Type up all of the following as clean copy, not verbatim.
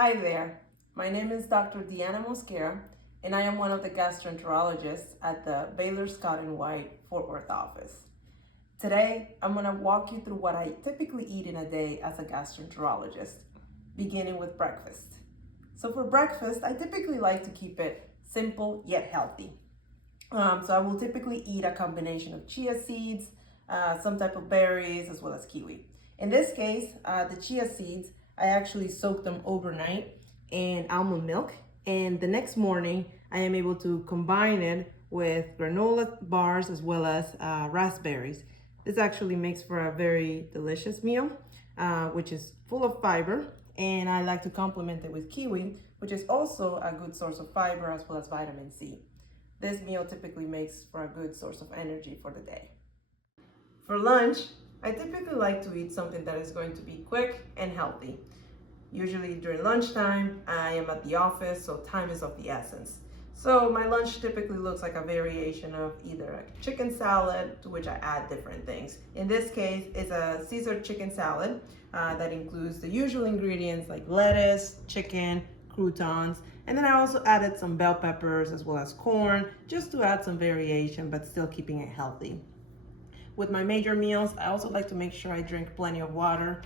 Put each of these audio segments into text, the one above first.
Hi there, my name is Dr. Deanna Mosquera, and I am one of the gastroenterologists at the Baylor Scott White Fort Worth office. Today, I'm going to walk you through what I typically eat in a day as a gastroenterologist, beginning with breakfast. So for breakfast, I typically like to keep it simple yet healthy. So I will typically eat a combination of chia seeds, some type of berries, as well as kiwi. In this case, the chia seeds, I actually soak them overnight in almond milk, and the next morning I am able to combine it with granola bars as well as raspberries. This actually makes for a very delicious meal, which is full of fiber, and I like to complement it with kiwi, which is also a good source of fiber as well as vitamin C. This meal typically makes for a good source of energy for the day. For lunch, I typically like to eat something that is going to be quick and healthy. Usually during lunchtime, I am at the office, so time is of the essence. So my lunch typically looks like a variation of either a chicken salad, to which I add different things. In this case, it's a Caesar chicken salad that includes the usual ingredients like lettuce, chicken, croutons, and then I also added some bell peppers as well as corn, just to add some variation, but still keeping it healthy. With my major meals, I also like to make sure I drink plenty of water.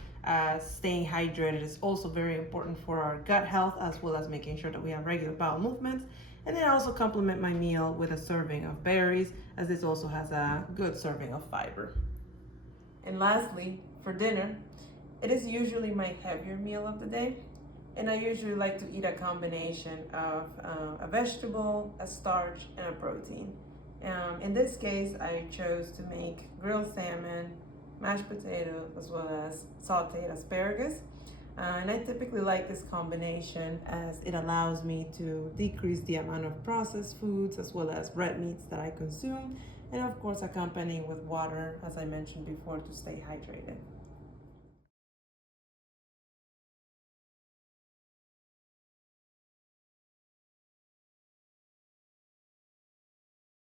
Staying hydrated is also very important for our gut health, as well as making sure that we have regular bowel movements. And then I also complement my meal with a serving of berries, as this also has a good serving of fiber. And lastly, for dinner, it is usually my heavier meal of the day. And I usually like to eat a combination of a vegetable, a starch, and a protein. In this case, I chose to make grilled salmon, mashed potatoes, as well as sauteed asparagus. And I typically like this combination as it allows me to decrease the amount of processed foods as well as red meats that I consume. And of course, accompanying with water, as I mentioned before, to stay hydrated.